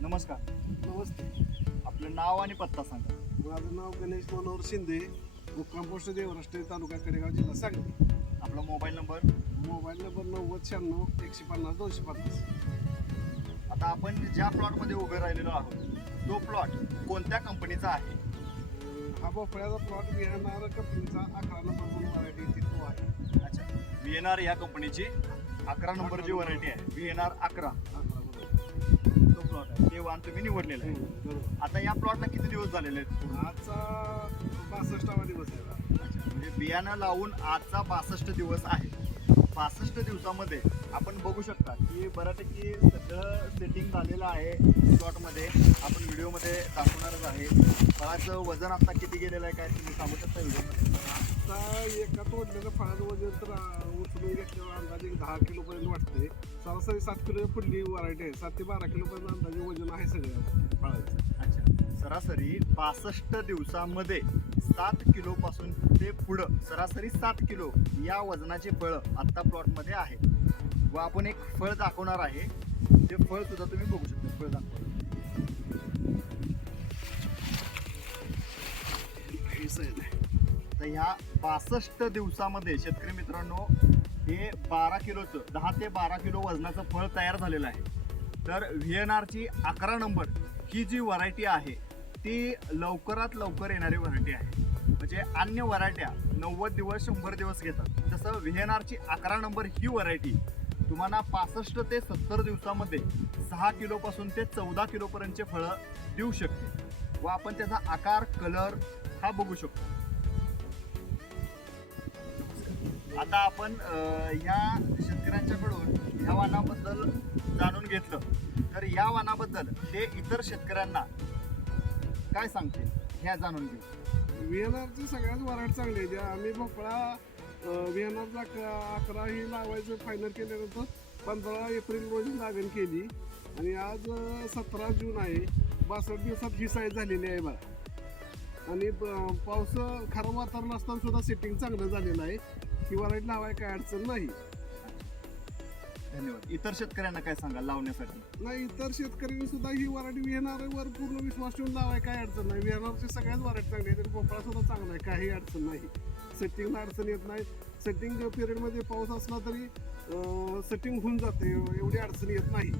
नमस्कार. नमस्ते. आपलं नाव आणि पत्ता सांगा. माझं नाव गणेश मनोहर शिंदे मुक्काम पोस्ट देवराष्ट्र तालुका कडेगाव जिल्हा सांगली. आपला मोबाईल नंबर मोबाईल नंबर नव्वद शहाण्णव एकशे पन्नास दोनशे पन्नास. आता आपण ज्या प्लॉटमध्ये उभे राहिलेलो आहोत तो प्लॉट कोणत्या कंपनीचा आहे? हा भोपळ्याचा प्लॉट बिहार कंपनीचा अकरा नंबर म्हणून व्हरायटी तिथं आहे. अच्छा. व्ही एन आर या कंपनीची अकरा नंबरची व्हरायटी आहे. व्ही एन आर अकरा. तो वाहन तुम्ही निवडलेलं आहे. बरोबर आता या प्लॉटला किती दिवस झालेले आहेत? आजचा बासष्टावा दिवस आहे. अच्छा म्हणजे बियाणं लावून आजचा बासष्ट दिवस आहे. बासष्ट दिवसामध्ये आपण बघू शकता की बऱ्यापैकी सगळं सेटिंग झालेलं आहे प्लॉटमध्ये आपण व्हिडिओमध्ये दाखवणारच आहे. फळाचं वजन आता किती गेलेलं आहे काय तुम्ही सांगू शकता व्हिडिओमध्ये आता एका तोडलेलं फळाचं वजन तर उचलून घेतल्यावर अंदाजे एक दहा किलोपर्यंत वाटते सरासरी सात किलो पुढली व्हरायटी आहे. सात ते बारा किलोपर्यंत अंदाजे वजन आहे सगळ्या फळाचं. अच्छा. सरासरी पासष्ट दिवसामध्ये सात किलो पासून ते पुढं सरासरी सात किलो या वजनाचे फळं आत्ता प्लॉटमध्ये आहे. व आपण एक फळ दाखवणार आहे. ते फळ सुद्धा तुम्ही बघू शकता. फळ दाखवा. ह्या बासष्ट दिवसामध्ये शेतकरी मित्रांनो हे बारा किलोचं दहा ते बारा किलो वजनाचं फळ तयार झालेलं आहे. तर व्ही एन आरची अकरा नंबर ही जी व्हरायटी आहे ती लवकरात लवकर येणारी व्हरायटी आहे. म्हणजे अन्य व्हरायट्या नव्वद दिवस शंभर दिवस घेतात. तसं व्ही एन आरची अकरा नंबर ही व्हरायटी तुम्हाला पासष्ट ते सत्तर दिवसामध्ये सहा किलोपासून ते चौदा किलोपर्यंतचे फळं देऊ शकते. व आपण त्याचा आकार कलर हा बघू शकतो. आता आपण या ह्या शेतकऱ्यांच्याकडून ह्या वाणाबद्दल जाणून घेतलं. तर या वाणाबद्दल ते इतर शेतकऱ्यांना काय सांगते ह्या जाणून घेऊ. व्हीएनआरची सगळ्याच वराट चांगली आहे. आम्ही भोपळा व्हीएनआरचा अकरा ही लावायचं फायनल केल्यानंतर पंधरा एप्रिल रोजी लागण केली. आणि आज सतरा जून आहे. बासष्ट दिवसात ही साईज झालेली आहे बघा. आणि ब- पाऊस खराब वातावरण असताना सुद्धा सेटिंग चांगलं झालेलं आहे. ही वराड लावाय काय अडचण नाही. धन्यवाद. इतर शेतकऱ्यांना काय सांगाल लावण्यासाठी? नाही इतर शेतकऱ्यांनी सुद्धा ही वराडी विहणाऱ्यावर पूर्ण विश्वास ठेवून लावाय काय अडचण नाही. विहणारची सगळ्याच वराडी चांगली आहे आणि भोपळा सुद्धा चांगला आहे. काही अडचण नाही. सेटिंगला अडचण येत नाही. सेटिंग पिरियडमध्ये पाऊस असला तरी सेटिंग होऊन जाते. एवढी अडचण येत नाही.